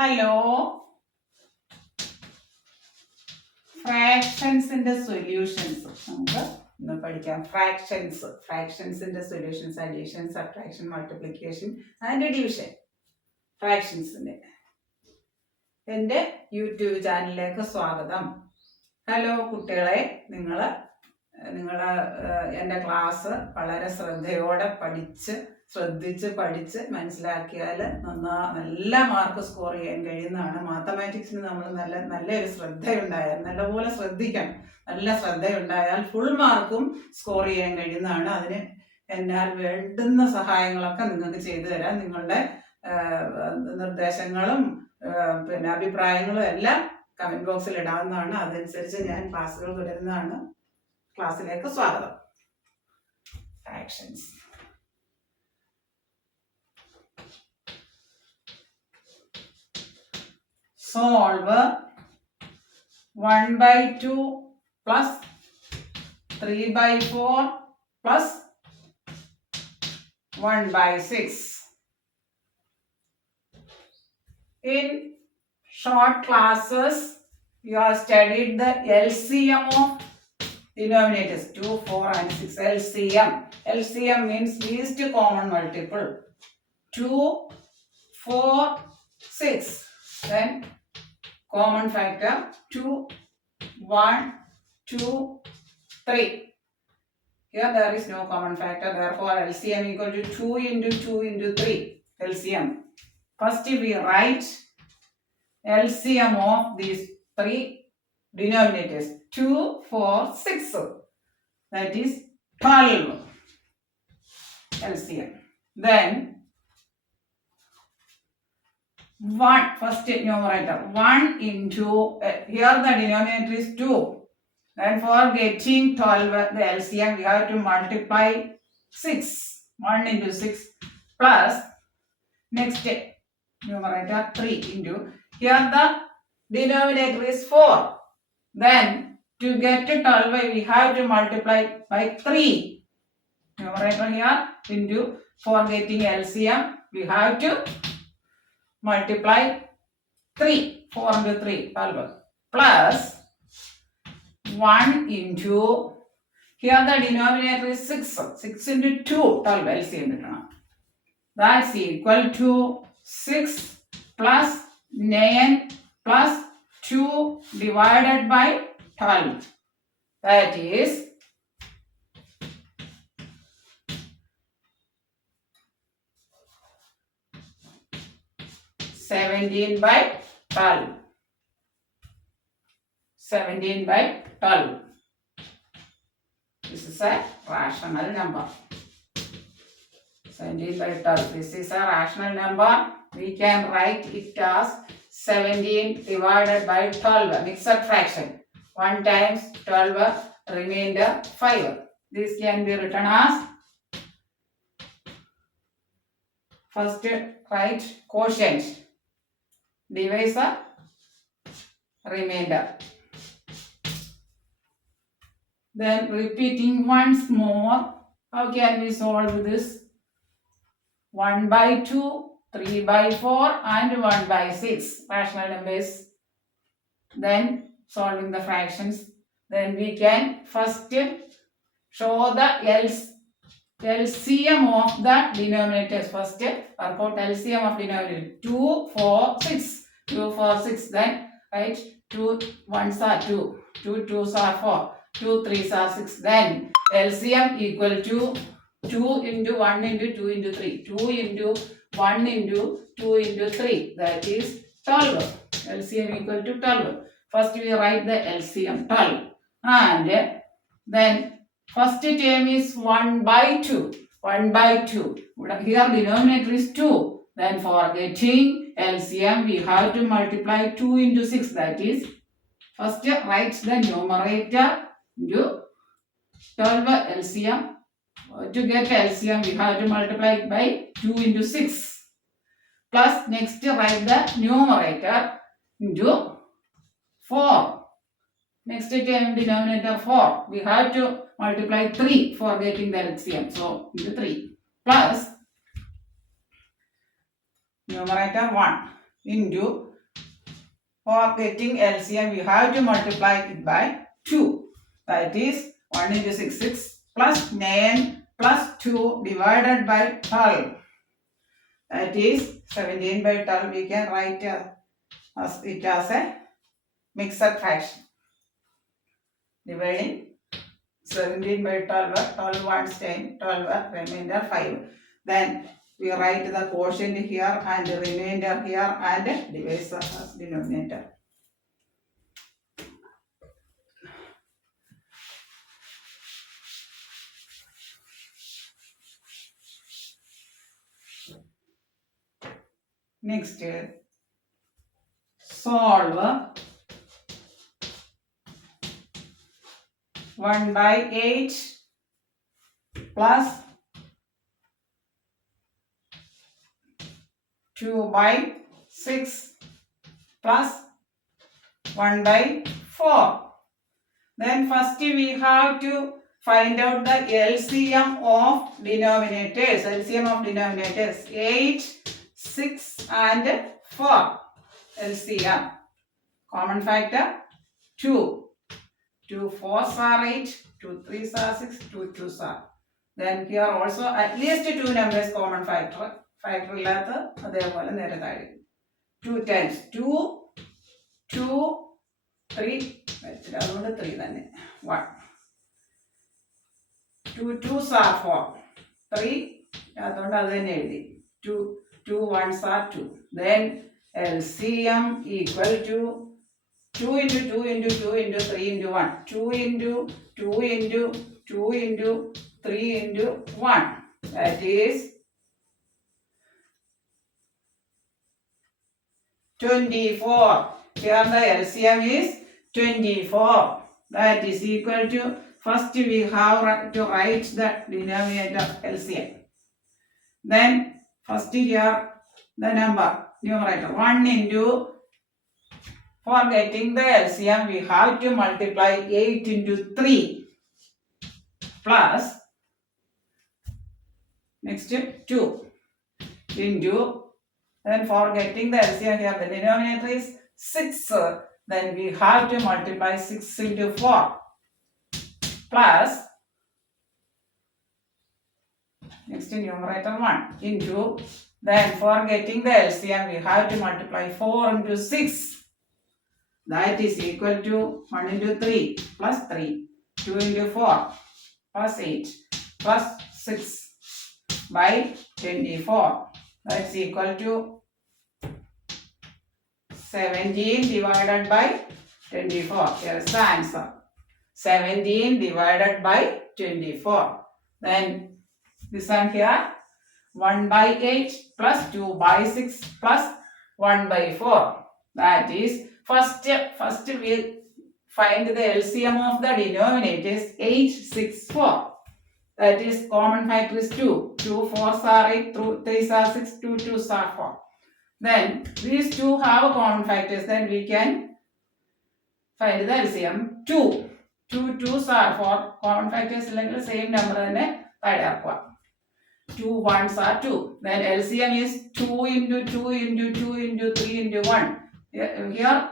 Hello, ഫ്രാക്ഷൻസിന്റെ solutions നമുക്ക് ഇന്ന് പഠിക്കാം. ഫ്രാക്ഷൻസിന്റെ solutions, addition, subtraction, multiplication and division. ഫ്രാക്ഷൻസിന്റെ എൻ്റെ യൂട്യൂബ് ചാനലിലേക്ക് സ്വാഗതം. ഹലോ കുട്ടികളെ, നിങ്ങൾ എൻ്റെ ക്ലാസ് വളരെ ശ്രദ്ധയോടെ ശ്രദ്ധിച്ച് പഠിച്ച് മനസ്സിലാക്കിയാൽ നല്ല മാർക്ക് സ്കോർ ചെയ്യാൻ കഴിയുന്നതാണ്. മാത്തമാറ്റിക്സിന് നമ്മൾ നല്ലൊരു ശ്രദ്ധയുണ്ടായാൽ, നല്ലപോലെ ശ്രദ്ധിക്കണം. നല്ല ശ്രദ്ധയുണ്ടായാൽ ഫുൾ മാർക്കും സ്കോർ ചെയ്യാൻ കഴിയുന്നതാണ്. അതിന് എന്നാൽ വേണ്ടുന്ന സഹായങ്ങളൊക്കെ നിങ്ങൾക്ക് ചെയ്തു തരാം. നിങ്ങളുടെ നിർദ്ദേശങ്ങളും അഭിപ്രായങ്ങളും എല്ലാം കമന്റ് ബോക്സിൽ ഇടാവുന്നതാണ്. അതനുസരിച്ച് ഞാൻ ക്ലാസ്സുകൾ തുടരുന്നതാണ്. ക്ലാസ്സിലേക്ക് സ്വാഗതം. Fractions. Solve 1/2 plus 3/4 plus 1/6. In short classes, you have studied the LCM of denominators 2, 4 and 6. LCM means least common multiple. 2, 4, 6. Then common factor 2, 1, 2, 3. Here there is no common factor, therefore LCM equal to 2 into 2 into 3. LCM. First we write LCM of these three denominators 2, 4, 6. That is 12. LCM. Then 1, first numerator 1 into here the denominator is 2. Then for getting 12 the LCM we have to multiply 6. 1 into 6 plus next numerator 3 into here the denominator is 4. Then to get to 12 we have to multiply by 3. Numerator here into for getting LCM we have to multiply 3. 4 into 3 12 plus 1 into here the denominator is 6. 6 into 2 12 LCM. That's equal to 6 plus 9 plus 2 divided by 12. That is 17/12. 17/12. This is a rational number. 17/12. This is a rational number. We can write it as 17 divided by 12. Mixed fraction. 1 times 12, remainder 5. This can be written as first write quotient. Divisor, remainder. Then repeating once more, how can we solve this? 1/2, 3/4 and 1/6 rational numbers. Then solving the fractions. Then we can first show the LCM of the denominators. First work out LCM of denominator 2, 4, 6. 2, 4, 6. Then right 2 1s are 2, 2 2s are 4, 2 3s are 6. Then LCM equal to 2 into 1 into 2 into 3. 2 into 1 into 2 into 3. That is 12. LCM equal to 12. First we write the LCM 12. And then first term is 1/2. 1/2. Here denominator is 2. Then for getting LCM we have to multiply 2 into 6. That is first write the numerator into 12 LCM. To get LCM we have to multiply by 2 into 6. Plus next write the numerator into 4. Next term denominator 4. We have to multiply 3 for getting the LCM. So into 3 plus numerator 1 into, for getting LCM we have to multiply it by 2. That is 1 into 6, 6 plus 9 plus 2 divided by 12. That is 17 by 12. We can write it as a mixed fraction. Dividing 17 by 12, 12 ones 10, 12 remainder 5. Then we write the quotient here and the remainder here and divisor as denominator. Next, solve 1 by 8 plus 2 by 6 plus 1 by 4. Then first we have to find out the LCM of denominators. LCM of denominators 8, 6 and 4. LCM. Common factor 2. 2 4s are 8, 2 3s are 6, 2 2s are. Then here also at least 2 numbers common factor. Factor ഇല്ലാത്ത അതേപോലെ നേരെ താഴെ 2 times 2, 2, 3, അതുകൊണ്ട് 3 തന്നെ 1. 2 2s are 4, 3 അതുകൊണ്ട് അത് തന്നെ എഴുതി 2 1s are 2. Then LCM equal to 2 into 2 into 2 into 3 into 1. 2 into 2 into 2 into 3 into 1. That is 24. Here the LCM is 24. That is equal to, first we have to write the denominator LCM. Then first here the number numerator 1 into, for getting the LCM we have to multiply 8 into 3 plus next 2 into, then for getting the LCM here the denominator is 6, then we have to multiply 6 into 4 plus next numerator 1 into, then for getting the LCM we have to multiply 4 into 6. That is equal to 1 into 3 plus 3, 2 into 4 plus 8 plus 6 by 24. That's equal to 17 divided by 24. Here's the answer. 17 divided by 24. Then this one here 1 by 8 plus 2 by 6 plus 1 by 4. That is first we find the LCM of the denominators 8, 6, 4. That is common factor is 2. 2 4s are 8, 2 3s are 6, 2 2s are 4. Then these two have common factors. Then we can find the LCM 2. 2 2s are 4. Common factors like same number തന്നെ താഴെ ആക്കുക. 2 1s are 2. Then LCM is 2 into 2 into 2 into 3 into 1. Here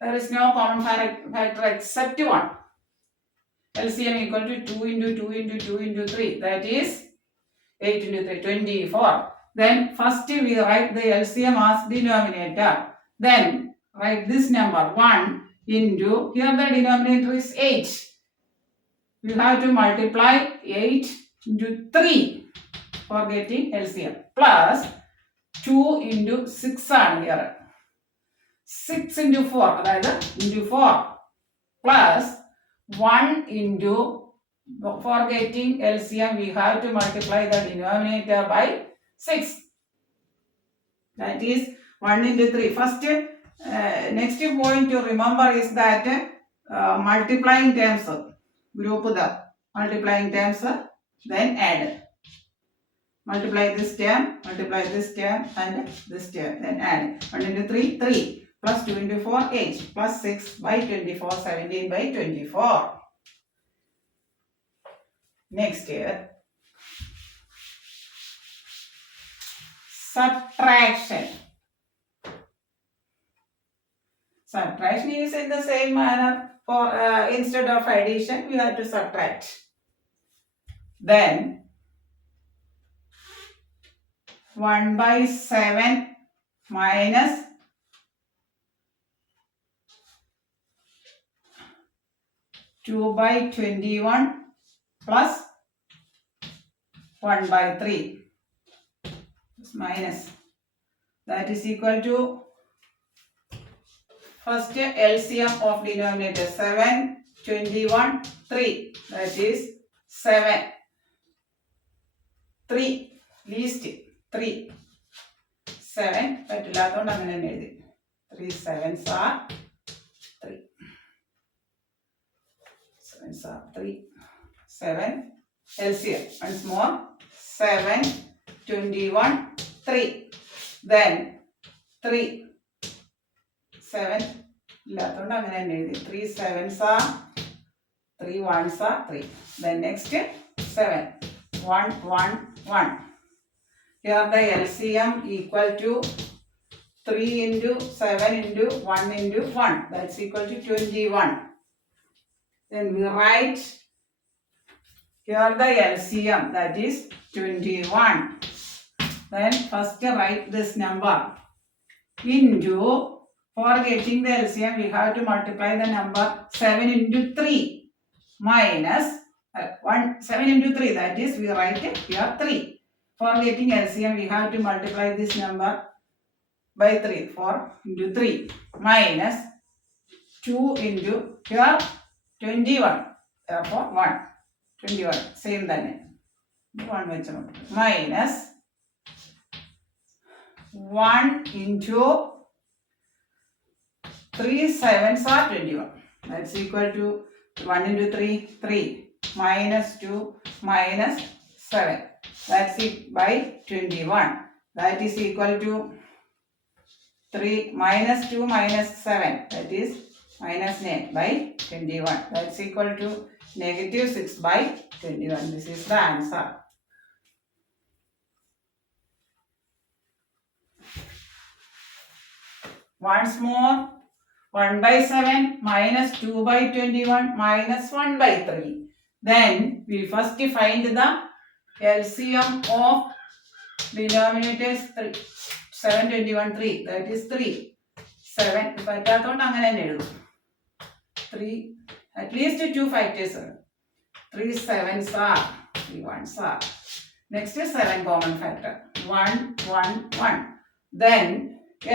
there is no common factor except 1. LCM equal to 2 into 2 into 2 into 3. That is 8 into 3, 24. Then first we write the LCM as denominator. Then write this number 1 into, here the denominator is 8. We have to multiply 8 into 3 for getting LCM plus 2 into 6 ആണ് here. 6 into 4 അതായത് into 4 plus 1 into, for getting LCM we have to multiply the denominator by 6. That is 1 into 3. First next point to remember is that multiplying terms, group the multiplying terms, then add. Multiply this term and this term, then add. 1 into 3, 3 plus 2 into 4, 8 plus 6 by 24, 17 by 24. Next here, subtraction. Subtraction is in the same manner. For instead of addition, we have to subtract. Then 1 by 7 minus 2 by 21 plus 1 by 3 minus, that is equal to first LCM of denominator 7, 21, 3, that is 7, 3, least 3, 7, പറ്റില്ലാത്തതുകൊണ്ട് അങ്ങനെ തന്നെ എഴുതി. 3 sevens are 3. 7s are 3. 7 LCM. Once more. 7, 21, 3. Then 3. 7 ഇല്ലാത്തതുകൊണ്ട് അങ്ങനെ തന്നെ എഴുതി. 3 sevens are 3 ones are 3. Then next 7. 1, 1, 1. Here the LCM equal to 3 into 7 into 1 into 1. That's equal to 21. Then we write here the LCM, that is 21. Then first write this number into, for getting the LCM we have to multiply the number 7 into 3 minus 7 into 3, that is we write it here 3. For getting LCM we have to multiply this number by 3, 4 into 3 minus 2 into here 21, therefore 1, 21 same തന്നെ 1 വെച്ച് minus 1 into 3 sevens are 21, that's equal to 1 into 3, 3 minus 2 minus 7, that's it by 21, that is equal to 3 minus 2 minus 7, that is minus 9 by 21, that's equal to negative 6 by 21. This is the answer. Once more, 1 by 7 minus 2 by 21 minus 1 by 3. Then we first find the LCM of denominators 3. 7, 21, 3. That is 3. 7. പറ്റാത്തതുകൊണ്ട് അങ്ങനെ തന്നെ എഴുതും. 3. At least 2 factors. 3 sevens are. 3 ones are. Next is 7 common factor. 1, 1, 1. Then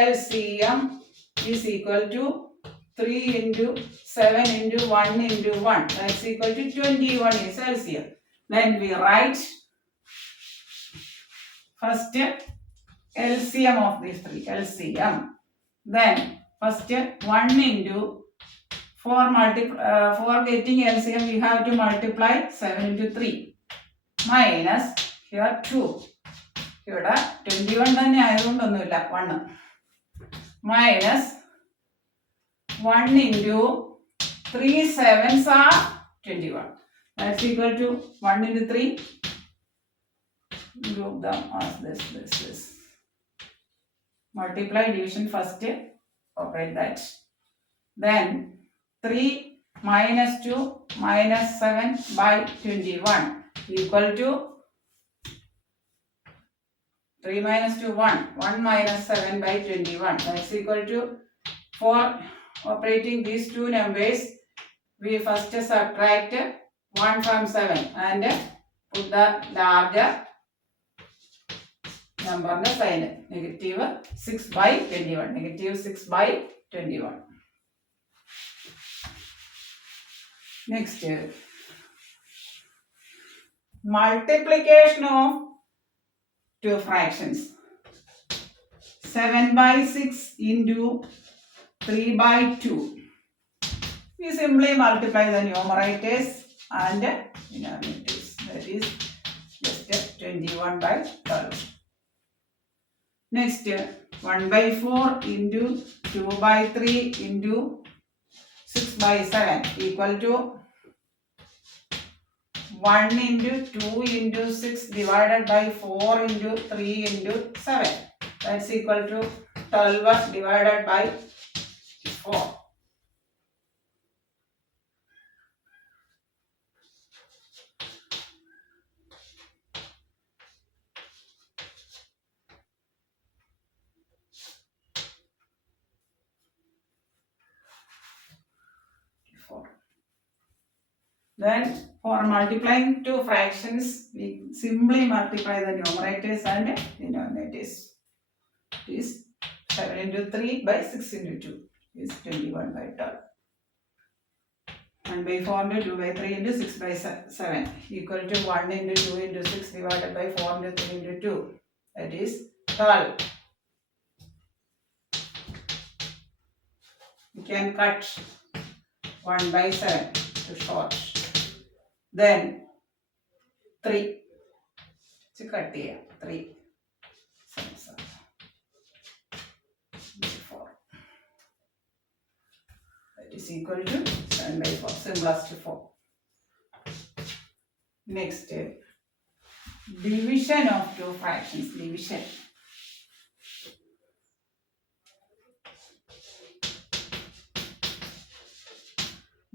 LCM is equal to 3 into 7 into 1 into 1. That's equal to 21 is LCM. Then we write first LCM of these three. LCM. Then first 1 into for getting LCM we have to multiply 7 into 3 minus here 2. ഇവിടെ 21 തന്നെ ആയതുകൊണ്ടൊന്നുമില്ല 1 minus 1 into 3 sevens are 21. That's equal to 1 into 3. Group them as this. Multiply division first. Operate that. Then 3 minus 2 minus 7 by 21 equal to 3 minus 2, 1. 1 minus 7 by 21. That's equal to, for operating these two numbers, we first subtract 1 from 7 and put the larger number on the sign. Negative 6 by 21. Negative 6 by 21. Next, multiplication of two fractions. 7 by 6 into 3 by 2. We simply multiply the numerators and denominators. That is just 21 by 12. Next, 1 by 4 into 2 by 3 into 6 by 7 equal to 1 into 2 into 6 divided by 4 into 3 into 7. That's equal to 12 divided by 4. Then for multiplying two fractions, we simply multiply the numerators and denominators. Is 7 into 3 by 6 into 2 is 21 by 12. 1 by 4 into 2 by 3 into 6 by 7 equal to 1 into 2 into 6 divided by 4 into 3 into 2. That is 12. We can cut 1 by 7 to short. Then 3. To cut here. 3. 7, 7. 4. That is equal to 7 by 4. Simplest 4. Next, division of two fractions. Division.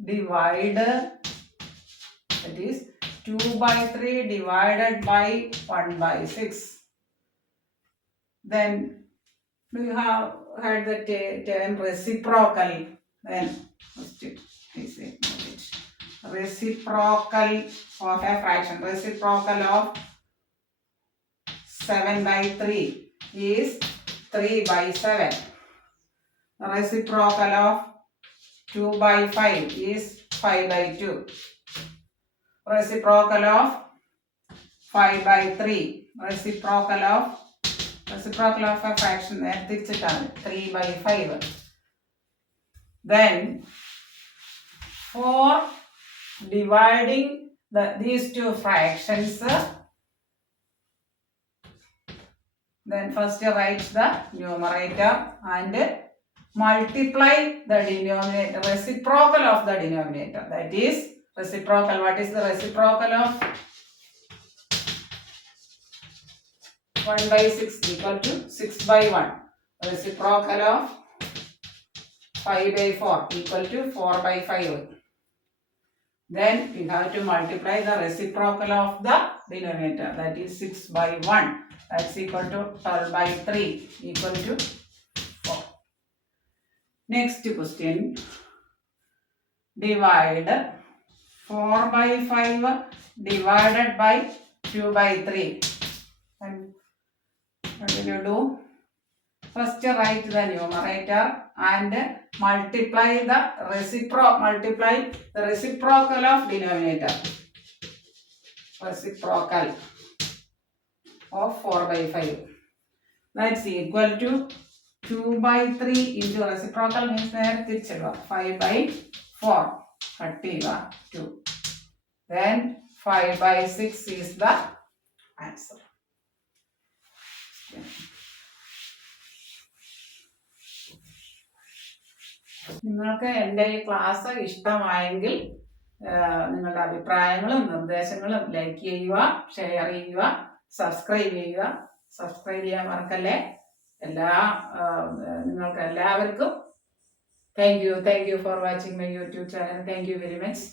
Divide, that is 2 by 3 divided by 1 by 6. Then we have heard the term reciprocal. Then reciprocal of a fraction. Reciprocal of 7 by 3 is 3 by 7. Reciprocal of 2 by 5 is 5 by 2. Reciprocal of 5 by 3. Reciprocal of a fraction 3 by 5. Then for dividing these two fractions, then first write the numerator and multiply the denominator, reciprocal of the denominator. That is reciprocal. What is the reciprocal of 1 by 6 equal to 6 by 1. Reciprocal of 5 by 4 equal to 4 by 5. Then we have to multiply the reciprocal of the denominator. That is 6 by 1. That's equal to 12 by 3 equal to 4. Next question. Divide 4 by 5 divided by 2 by 3. And what will you do? First write the numerator and multiply the reciprocal of denominator. Reciprocal of 4 by 5. That's equal to 2 by 3 into reciprocal means 5 by 4. 2. Then 5 by 6 is the answer. നിങ്ങൾക്ക് എൻ്റെ ഈ class ഇഷ്ടമായെങ്കിൽ നിങ്ങളുടെ അഭിപ്രായങ്ങളും നിർദ്ദേശങ്ങളും like ചെയ്യുക, share ചെയ്യുക, subscribe ചെയ്യുക. സബ്സ്ക്രൈബ് ചെയ്യാൻ മറക്കല്ലേ. നിങ്ങൾക്ക് എല്ലാവർക്കും thank you for watching my YouTube channel. Thank you very much.